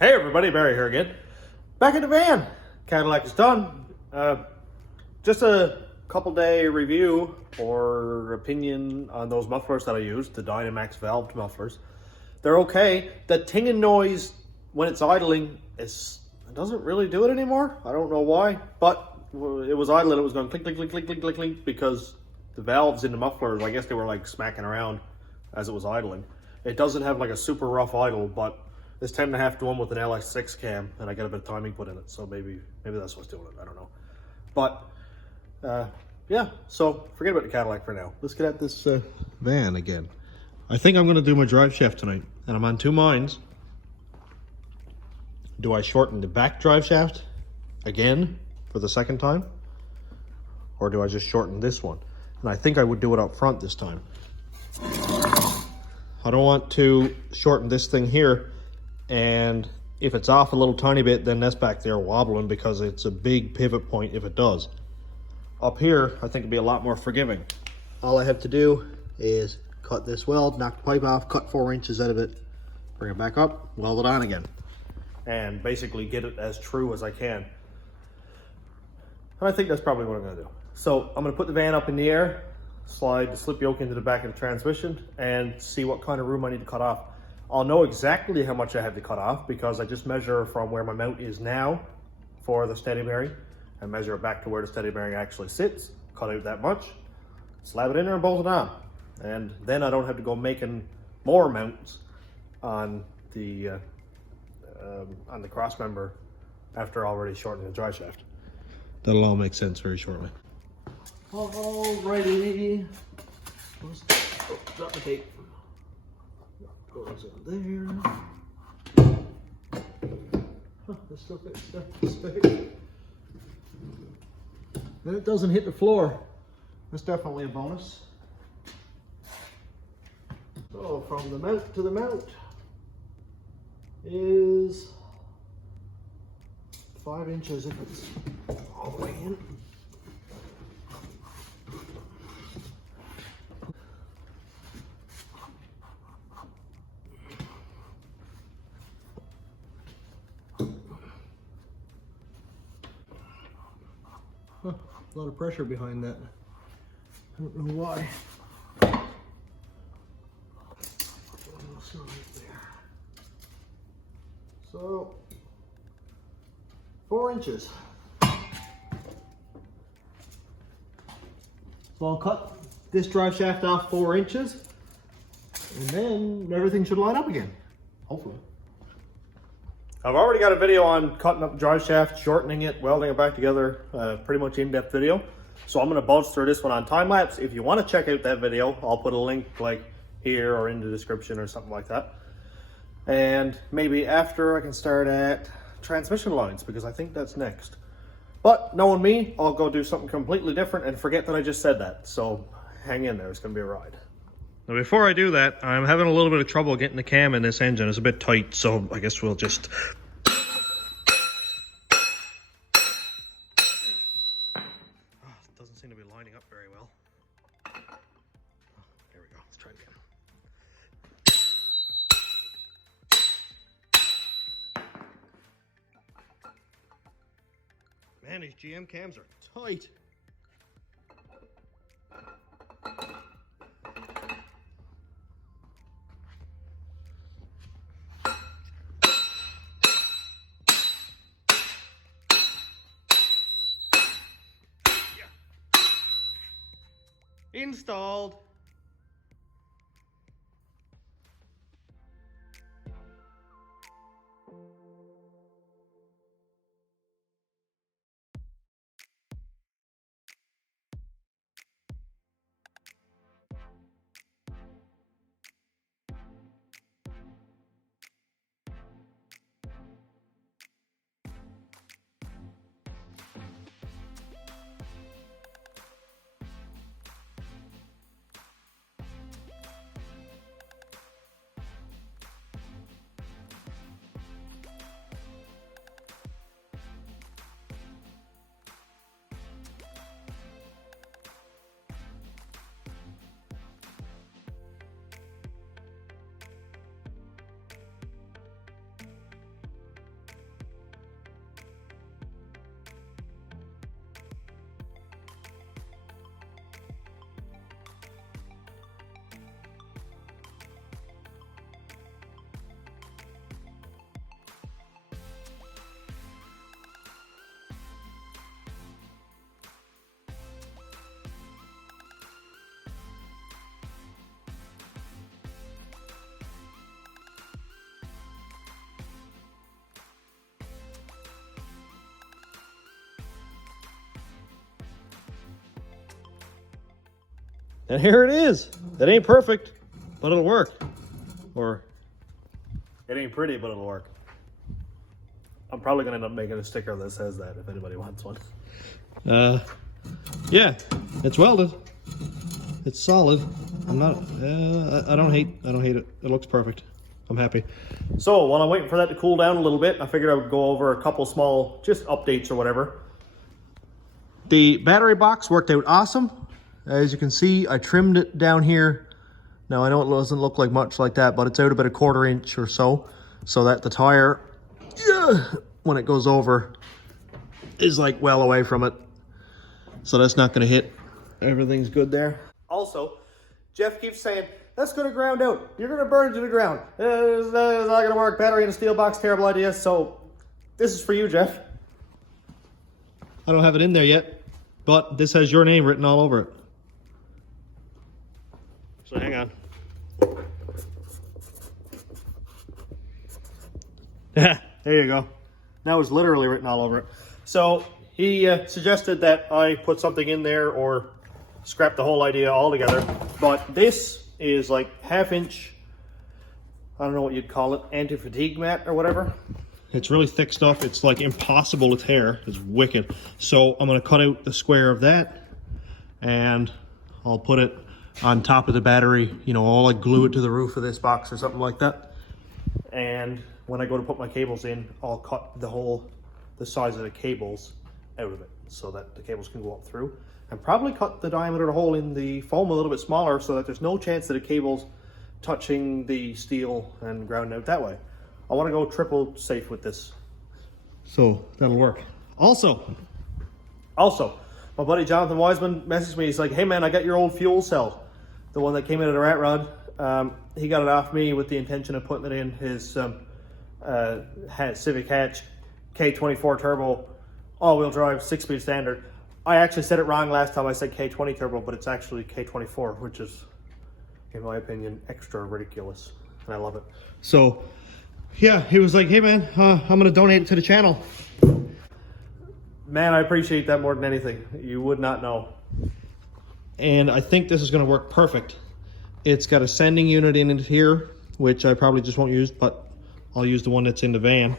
Hey everybody, Barry here again. Back in the van. Cadillac is done. Just a couple day review or opinion on those mufflers that I used, the Dynamax valved mufflers. They're okay. The tinging noise when it's idling it doesn't really do it anymore. I don't know why, but it was idling. It was going click, click, click, click, click, click, click because the valves in the mufflers, I guess they were like smacking around as it was idling. It doesn't have like a super rough idle, but it's 10.5 to 1 with an LS cam, and I got a bit of timing put in it, so maybe that's what's doing it. I don't know, but yeah. So forget about the Cadillac for now. Let's get at this van again. I think I'm going to do my drive shaft tonight, and I'm on two minds. Do I shorten the back drive shaft again for the second time, or do I just shorten this one? And I think I would do it up front this time. I don't want to shorten this thing here, and if it's off a little tiny bit, then that's back there wobbling because it's a big pivot point if it does. Up here, I think it'd be a lot more forgiving. All I have to do is cut this weld, knock the pipe off, cut 4 inches out of it, bring it back up, weld it on again, and basically get it as true as I can. And I think that's probably what I'm gonna do. So I'm gonna put the van up in the air, slide the slip yoke into the back of the transmission, and see what kind of room I need to cut off. I'll know exactly how much I have to cut off because I just measure from where my mount is now for the steady bearing and measure it back to where the steady bearing actually sits, cut out that much, slab it in there and bolt it on. And then I don't have to go making more mounts on the cross member after already shortening the drive shaft. That'll all make sense very shortly. Alrighty. Drop the tape. Goes in there. Huh, this still fits this big. And it doesn't hit the floor. That's definitely a bonus. So from the mount to the mount is 5 inches if it's all the way in. Huh, a lot of pressure behind that. I don't know why. So, 4 inches. So I'll cut this drive shaft off 4 inches, and then everything should line up again, hopefully. I've already got a video on cutting up the drive shaft, shortening it, welding it back together, pretty much in-depth video. So I'm gonna buzz through this one on time lapse. If you wanna check out that video, I'll put a link like here or in the description or something like that. And maybe after I can start at transmission lines because I think that's next. But knowing me, I'll go do something completely different and forget that I just said that. So hang in there, it's gonna be a ride. Now before I do that, I'm having a little bit of trouble getting the cam in this engine. It's a bit tight, so I guess we'll just... It doesn't seem to be lining up very well. There we go, let's try it again. Man, these GM cams are tight. Installed. And here it is. It ain't perfect, but it'll work. Or it ain't pretty, but it'll work. I'm probably gonna end up making a sticker that says that if anybody wants one. Yeah, it's welded. It's solid. I'm not. I don't hate it. It looks perfect. I'm happy. So while I'm waiting for that to cool down a little bit, I figured I would go over a couple small just updates or whatever. The battery box worked out awesome. As you can see, I trimmed it down here. Now I know it doesn't look like much like that, but it's out about a 1/4 inch or so that the tire, when it goes over, is like well away from it. So that's not going to hit. Everything's good there. Also, Jeff keeps saying, that's going to ground out. You're going to burn to the ground. It's not going to work. Battery in a steel box, terrible idea. So this is for you, Jeff. I don't have it in there yet, but this has your name written all over it. So hang on. There you go. Now it's literally written all over it. So he suggested that I put something in there or scrap the whole idea altogether. But this is like 1/2 inch, I don't know what you'd call it, anti-fatigue mat or whatever. It's really thick stuff. It's like impossible to tear. It's wicked. So I'm going to cut out the square of that and I'll put it on top of the battery. You know, I'll like glue it to the roof of this box or something like that. And when I go to put my cables in, I'll cut the size of the cables out of it so that the cables can go up through, and probably cut the diameter of the hole in the foam a little bit smaller so that there's no chance that the cable's touching the steel and grounding out that way. I want to go triple safe with this, so that'll work. Also, my buddy Jonathan Wiseman messaged me. He's like, hey man, I got your old fuel cell, the one that came out of the rat rod. He got it off me with the intention of putting it in his Civic Hatch K24 turbo, all-wheel drive, 6-speed standard. I actually said it wrong last time. I said K20 turbo, but it's actually K24, which is, in my opinion, extra ridiculous, and I love it. So, yeah, he was like, hey man, I'm gonna donate it to the channel. Man, I appreciate that more than anything. You would not know. And I think this is gonna work perfect. It's got a sending unit in it here, which I probably just won't use, but I'll use the one that's in the van.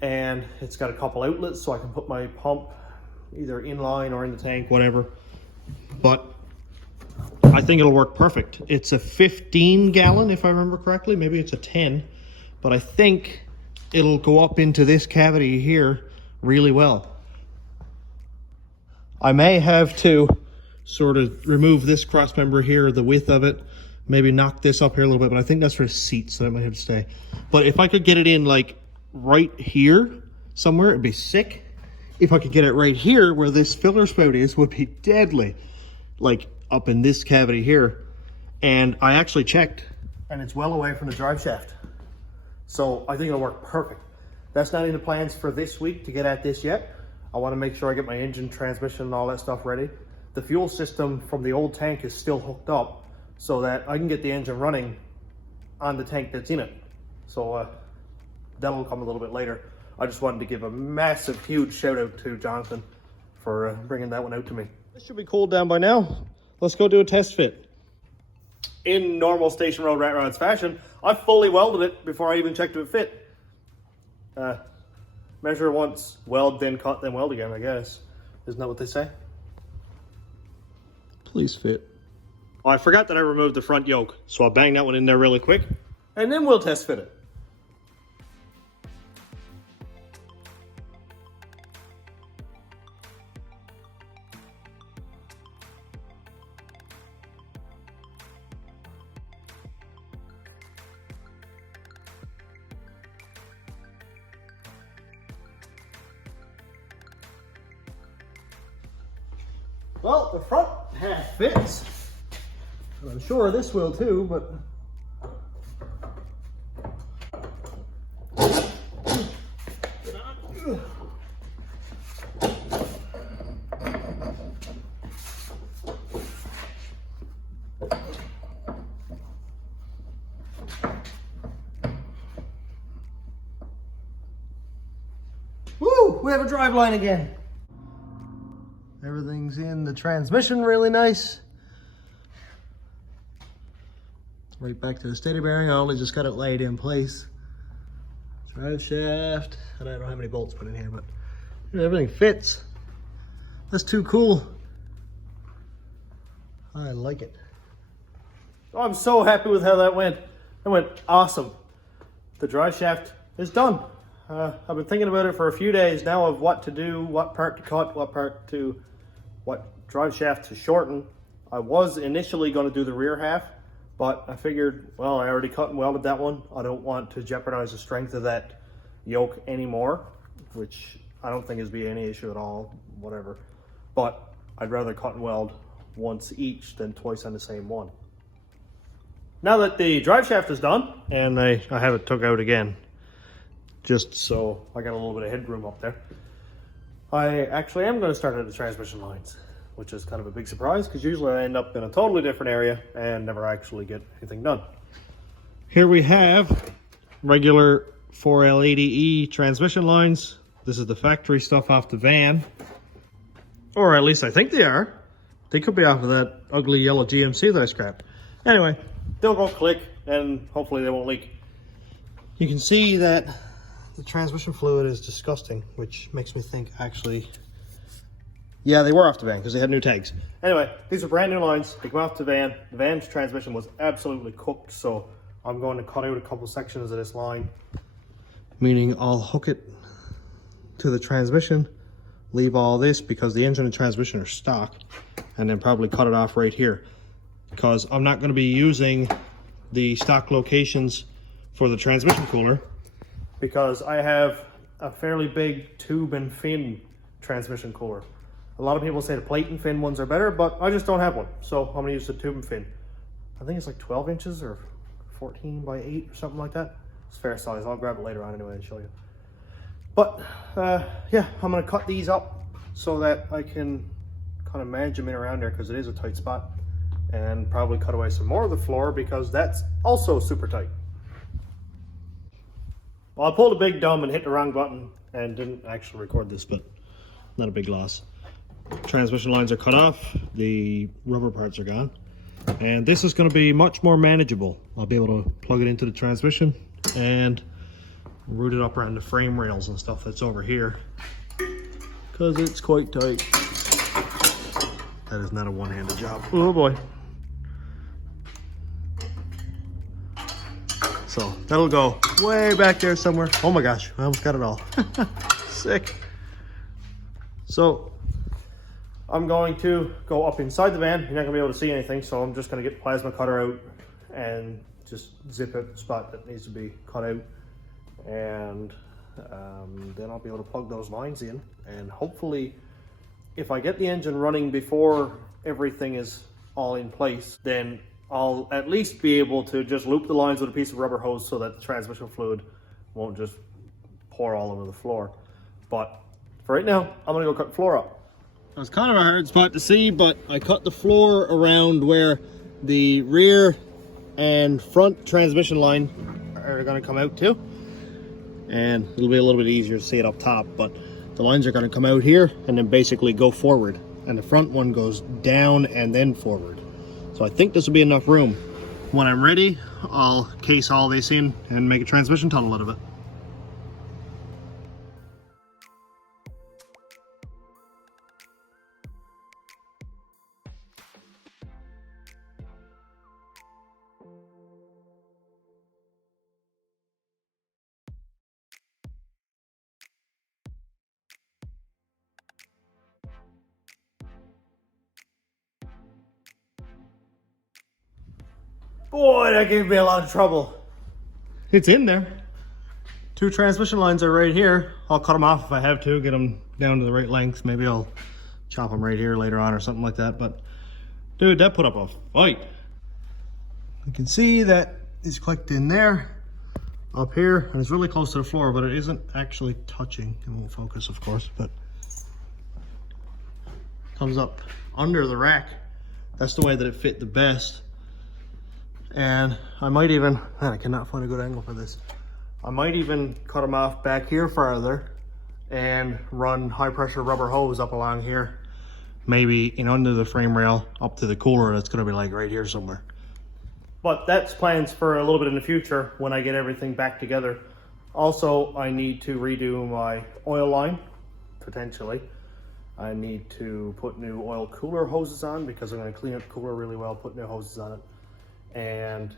And it's got a couple outlets so I can put my pump either in line or in the tank, whatever. But I think it'll work perfect. It's a 15 gallon, if I remember correctly. Maybe it's a 10, but I think it'll go up into this cavity here really well. I may have to sort of remove this cross member here, the width of it, maybe knock this up here a little bit, but I think that's for seats, so that might have to stay. But if I could get it in like right here somewhere, it'd be sick. If I could get it right here where this filler spout is, would be deadly. Like up in this cavity here. And I actually checked, and it's well away from the drive shaft. So I think it'll work perfect. That's not in the plans for this week to get at this yet. I want to make sure I get my engine, transmission, and all that stuff ready. The fuel system from the old tank is still hooked up so that I can get the engine running on the tank that's in it. So that'll come a little bit later. I just wanted to give a massive, huge shout out to Jonathan for bringing that one out to me. This should be cooled down by now. Let's go do a test fit. In normal station road rat rods fashion, I fully welded it before I even checked if it fit. Measure once, weld, then cut, then weld again, I guess. Isn't that what they say? Please fit. Oh, I forgot that I removed the front yoke, so I'll bang that one in there really quick, and then we'll test fit it. Well, the front half fits. I'm sure this will too, but woo, we have a drive line again. Everything's in the transmission really nice. right back to the steady bearing. I only just got it laid in place. Drive shaft, and I don't have any bolts put in here, but everything fits. That's too cool. I like it. Oh, I'm so happy with how that went. That went awesome. The drive shaft is done. I've been thinking about it for a few days now of what to do, what part to cut, what drive shaft to shorten. I was initially going to do the rear half, but I figured, well, I already cut and welded that one. I don't want to jeopardize the strength of that yoke anymore, which I don't think is be any issue at all, whatever. But I'd rather cut and weld once each than twice on the same one. Now that the drive shaft is done, and I have it took out again, just so I got a little bit of headroom up there, I actually am going to start at the transmission lines, which is kind of a big surprise because usually I end up in a totally different area and never actually get anything done. Here we have regular 4L80E transmission lines. This is the factory stuff off the van, or at least I think they are. They could be off of that ugly yellow GMC that I scrapped. Anyway, they'll go click and hopefully they won't leak. You can see that the transmission fluid is disgusting, which makes me think actually, yeah, they were off the van because they had new tags. Anyway, these are brand new lines. They come off the van. The van's transmission was absolutely cooked, so I'm going to cut out a couple sections of this line, meaning I'll hook it to the transmission, leave all this because the engine and transmission are stock, and then probably cut it off right here because I'm not going to be using the stock locations for the transmission cooler because I have a fairly big tube and fin transmission cooler. A lot of people say the plate and fin ones are better, but I just don't have one, so I'm going to use the tube and fin. I think it's like 12 inches or 14 by 8 or something like that. It's fair size. I'll grab it later on anyway and show you. But yeah, I'm going to cut these up so that I can kind of manage them in around there because it is a tight spot, and probably cut away some more of the floor because that's also super tight. Well, I pulled a big dumb and hit the wrong button and didn't actually record this, but not a big loss. Transmission lines are cut off, the rubber parts are gone, and this is going to be much more manageable. I'll be able to plug it into the transmission and route it up around the frame rails and stuff that's over here because it's quite tight. That is not a one-handed job. Oh boy. So that'll go way back there somewhere. Oh my gosh, I almost got it all. Sick. So I'm going to go up inside the van. You're not gonna be able to see anything, so I'm just gonna get the plasma cutter out and just zip out the spot that needs to be cut out. And then I'll be able to plug those lines in, and hopefully if I get the engine running before everything is all in place, then I'll at least be able to just loop the lines with a piece of rubber hose so that the transmission fluid won't just pour all over the floor. But for right now, I'm gonna go cut the floor up. It was kind of a hard spot to see, but I cut the floor around where the rear and front transmission line are gonna come out to. And it'll be a little bit easier to see it up top, but the lines are gonna come out here and then basically go forward. And the front one goes down and then forward. So I think this will be enough room. When I'm ready, I'll case all this in and make a transmission tunnel out of it. Boy, that gave me a lot of trouble. It's in there. Two transmission lines are right here. I'll cut them off if I have to, get them down to the right length. Maybe I'll chop them right here later on or something like that. But dude, that put up a fight. You can see that it's clicked in there, up here, and it's really close to the floor, but it isn't actually touching. It won't focus, of course, but comes up under the rack. That's the way that it fit the best. And I might even, man, I cannot find a good angle for this. I might even cut them off back here farther and run high pressure rubber hose up along here. Maybe in under the frame rail up to the cooler that's gonna be like right here somewhere. But that's plans for a little bit in the future when I get everything back together. Also, I need to redo my oil line, potentially. I need to put new oil cooler hoses on because I'm going to clean up the cooler really well, put new hoses on it. And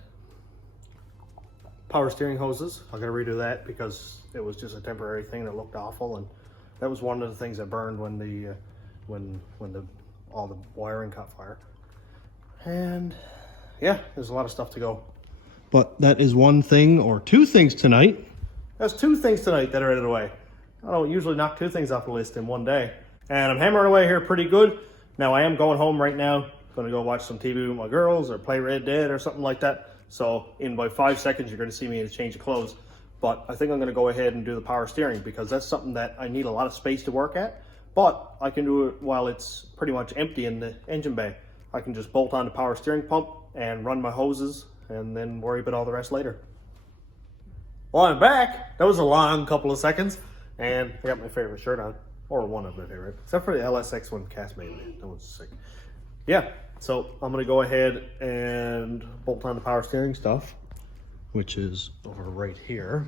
power steering hoses, I got to redo that because it was just a temporary thing that looked awful, and that was one of the things that burned when the all the wiring caught fire. And yeah, there's a lot of stuff to go. But that is one thing or two things tonight. That's two things tonight that are out of the way. I don't usually knock two things off the list in one day. And I'm hammering away here pretty good. Now I am going home right now. Gonna go watch some TV with my girls or play Red Dead or something like that. So in about 5 seconds, you're gonna see me in a change of clothes. But I think I'm gonna go ahead and do the power steering because that's something that I need a lot of space to work at. But I can do it while it's pretty much empty in the engine bay. I can just bolt on the power steering pump and run my hoses and then worry about all the rest later. Well, I'm back. That was a long couple of seconds. And I got my favorite shirt on, or one of my favorite, except for the LS one cast made. That one's sick. Yeah, so I'm gonna go ahead and bolt on the power steering stuff, which is over right here.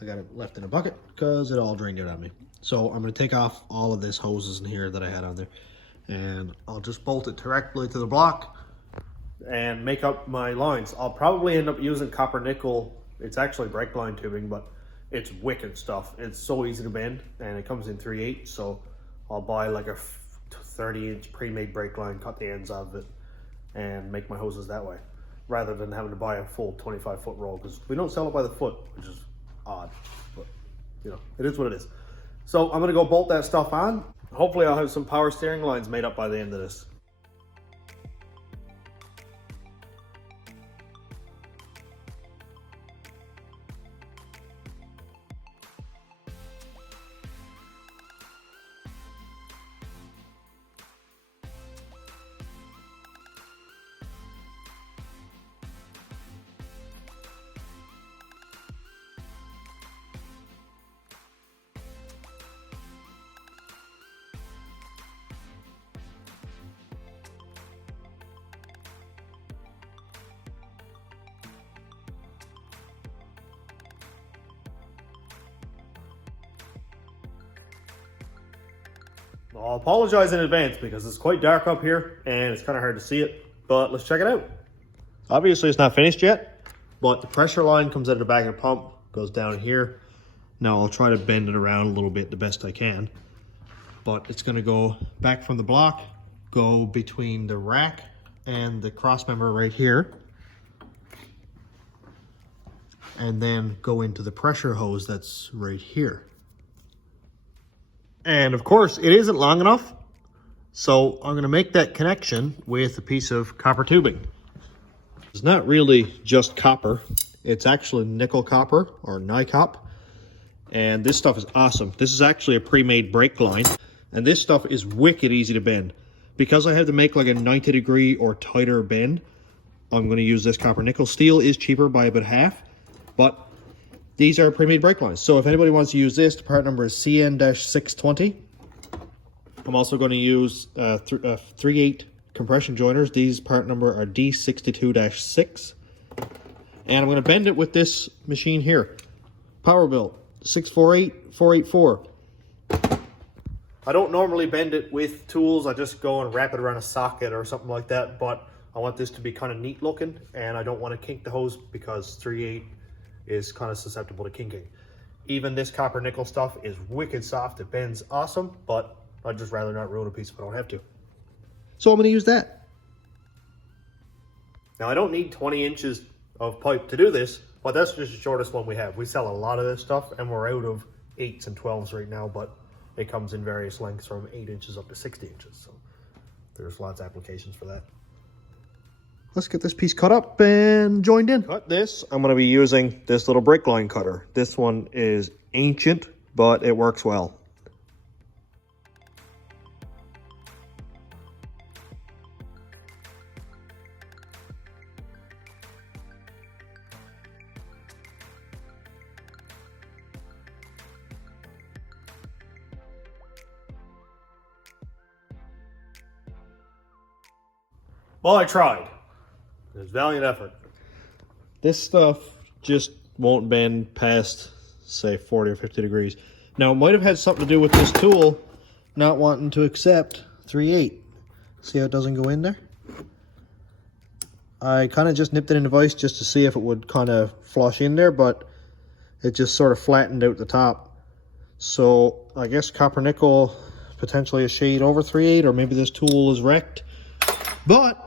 I got it left in a bucket because it all drained out on me. So I'm gonna take off all of this hoses in here that I had on there, and I'll just bolt it directly to the block and make up my lines. I'll probably end up using copper nickel. It's actually brake line tubing, but it's wicked stuff. It's so easy to bend, and it comes in 3/8, so I'll buy like a 30-inch pre-made brake line, cut the ends out of it, and make my hoses that way, rather than having to buy a full 25-foot roll, because we don't sell it by the foot, which is odd, but you know, it is what it is. So I'm gonna go bolt that stuff on. Hopefully I'll have some power steering lines made up by the end of this. I'll apologize in advance because it's quite dark up here and it's kind of hard to see it, but let's check it out. Obviously it's not finished yet, but the pressure line comes out of the back of the pump, goes down here. Now I'll try to bend it around a little bit the best I can, but it's going to go back from the block, go between the rack and the cross member right here, and then go into the pressure hose that's right here. And of course, it isn't long enough, so I'm going to make that connection with a piece of copper tubing. It's not really just copper. It's actually nickel copper, or NiCop. And this stuff is awesome. This is actually a pre-made brake line, and this stuff is wicked easy to bend. Because I have to make like a 90-degree or tighter bend, I'm going to use this copper nickel. Steel is cheaper by about half, but these are pre-made brake lines. So if anybody wants to use this, the part number is CN-620. I'm also going to use 3/8 compression joiners. These part number are D62-6. And I'm going to bend it with this machine here. Powerbilt 648-484. I don't normally bend it with tools. I just go and wrap it around a socket or something like that. But I want this to be kind of neat looking, and I don't want to kink the hose because 3/8 is kind of susceptible to kinking. Even this copper nickel stuff is wicked soft. It bends awesome, but I'd just rather not ruin a piece if I don't have to. So I'm going to use that. Now I don't need 20 inches of pipe to do this, but that's just the shortest one we have. We sell a lot of this stuff, and we're out of 8s and 12s right now, but it comes in various lengths from 8 inches up to 60 inches. So there's lots of applications for that. Let's get this piece cut up and joined in. Cut this, I'm going to be using this little brake line cutter. This one is ancient, but it works well. Well, I tried. It's valiant effort. This stuff just won't bend past, say, 40 or 50 degrees. Now, it might have had something to do with this tool not wanting to accept 3/8. See how it doesn't go in there? I kind of just nipped it in the vise just to see if it would kind of flush in there, but it just sort of flattened out the top. So I guess copper nickel, potentially a shade over 3/8, or maybe this tool is wrecked. But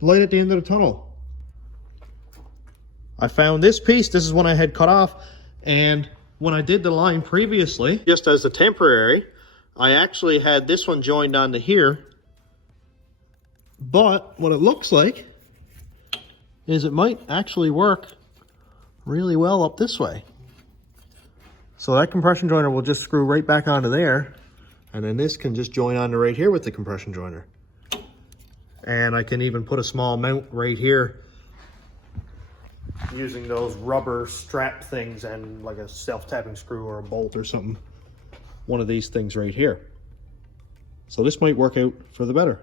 light at the end of the tunnel. I found this piece. This is one I had cut off, and when I did the line previously, just as a temporary, I actually had this one joined onto here. But what it looks like is it might actually work really well up this way. So that compression joiner will just screw right back onto there, and then this can just join onto right here with the compression joiner. And I can even put a small mount right here using those rubber strap things and like a self-tapping screw or a bolt or something. One of these things right here. So this might work out for the better.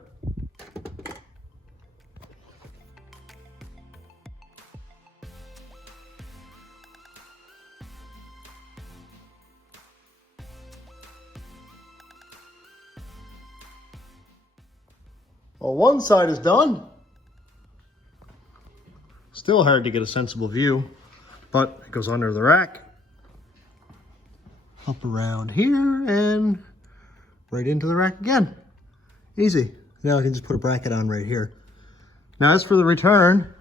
Well, one side is done. Still hard to get a sensible view, but it goes under the rack, up around here, and right into the rack again. Easy. Now I can just put a bracket on right here. Now as for the return,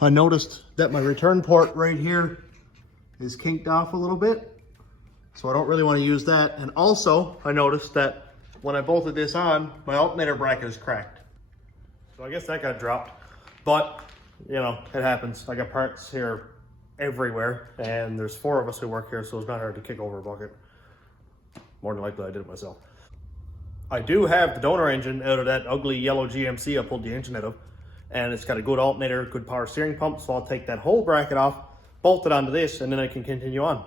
I noticed that my return port right here is kinked off a little bit, so I don't really want to use that. And also, I noticed that when I bolted this on, my alternator bracket is cracked. So I guess that got dropped, but you know, it happens. I got parts here everywhere, and there's 4 of us who work here, so it's not hard to kick over a bucket. More than likely I did it myself. I do have the donor engine out of that ugly yellow GMC I pulled the engine out of, and it's got a good alternator, good power steering pump, so I'll take that whole bracket off, bolt it onto this, and then I can continue on.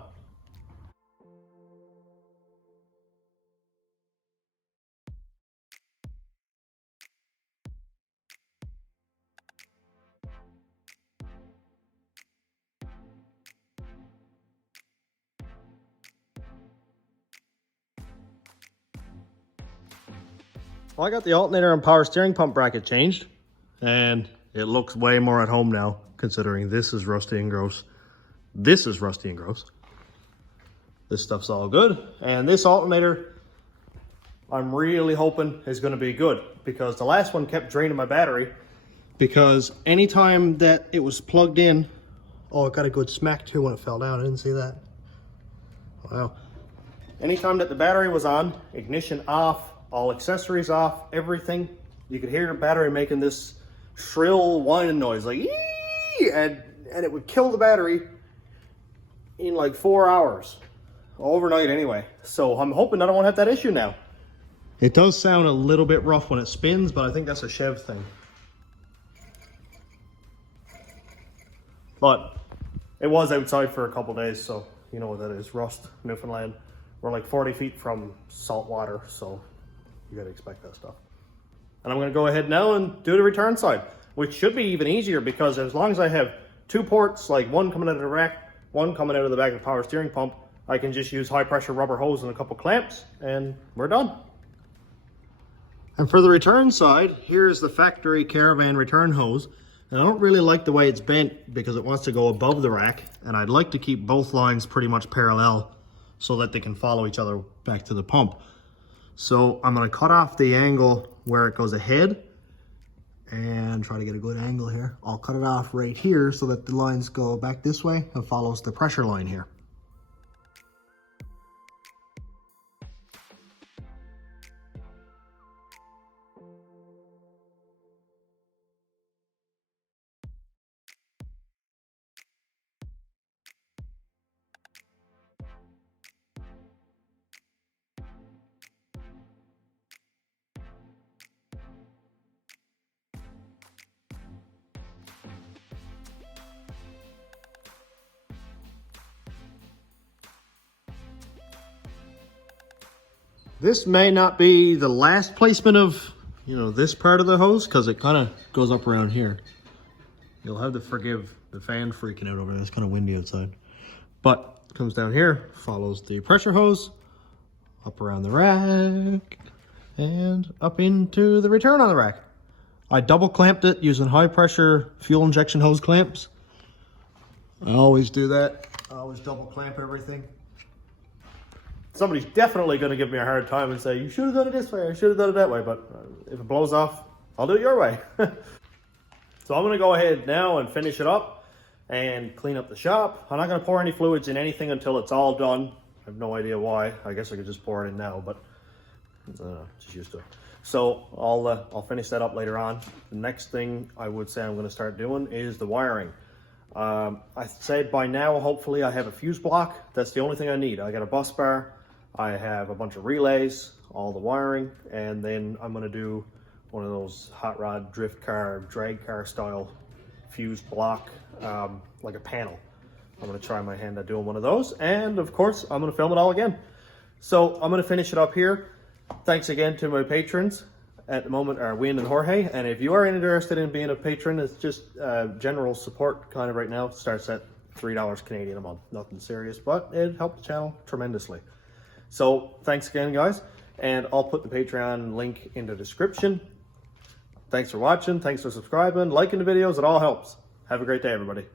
Well, I got the alternator and power steering pump bracket changed, and it looks way more at home now, considering this is rusty and gross. This is rusty and gross. This stuff's all good, and this alternator, I'm really hoping is going to be good, because the last one kept draining my battery, because anytime that it was plugged in, oh, it got a good smack too when it fell down. I didn't see that. Wow. Anytime that the battery was on, ignition off, all accessories off, everything, you could hear the battery making this shrill whining noise, like ee, and it would kill the battery in like 4 hours, overnight anyway. So I'm hoping I don't want to have that issue now. It does sound a little bit rough when it spins, but I think that's a Chev thing. But it was outside for a couple days, so you know what that is, rust, Newfoundland. We're like 40 feet from salt water, so you gotta expect that stuff. And I'm gonna go ahead now and do the return side, which should be even easier, because as long as I have 2 ports, like one coming out of the rack, one coming out of the back of the power steering pump, I can just use high pressure rubber hose and a couple clamps, and we're done. And for the return side, here's the factory Caravan return hose. And I don't really like the way it's bent, because it wants to go above the rack, and I'd like to keep both lines pretty much parallel so that they can follow each other back to the pump. So I'm going to cut off the angle where it goes ahead and try to get a good angle here. I'll cut it off right here so that the lines go back this way and follows the pressure line here. This may not be the last placement of, you know, this part of the hose, because it kind of goes up around here. You'll have to forgive the fan freaking out over there. It's kind of windy outside. But it comes down here, follows the pressure hose, up around the rack, and up into the return on the rack. I double clamped it using high pressure fuel injection hose clamps. I always do that. I always double clamp everything. Somebody's definitely going to give me a hard time and say, you should have done it this way, I should have done it that way, but if it blows off, I'll do it your way. So I'm going to go ahead now and finish it up and clean up the shop. I'm not going to pour any fluids in anything until it's all done. I have no idea why. I guess I could just pour it in now, but just used to it. So I'll finish that up later on. The next thing I would say I'm going to start doing is the wiring. I said by now, hopefully I have a fuse block. That's the only thing I need. I got a bus bar. I have a bunch of relays, all the wiring, and then I'm going to do one of those hot rod drift car, drag car style fuse block, like a panel. I'm going to try my hand at doing one of those, and of course I'm going to film it all again. So I'm going to finish it up here. Thanks again to my patrons. At the moment are Wayne and Jorge, and if you are interested in being a patron, it's just general support kind of right now. It starts at $3 Canadian a month. Nothing serious, but it helped the channel tremendously. So thanks again, guys, and I'll put the Patreon link in the description. Thanks for watching, thanks for subscribing, liking the videos, it all helps. Have a great day, everybody.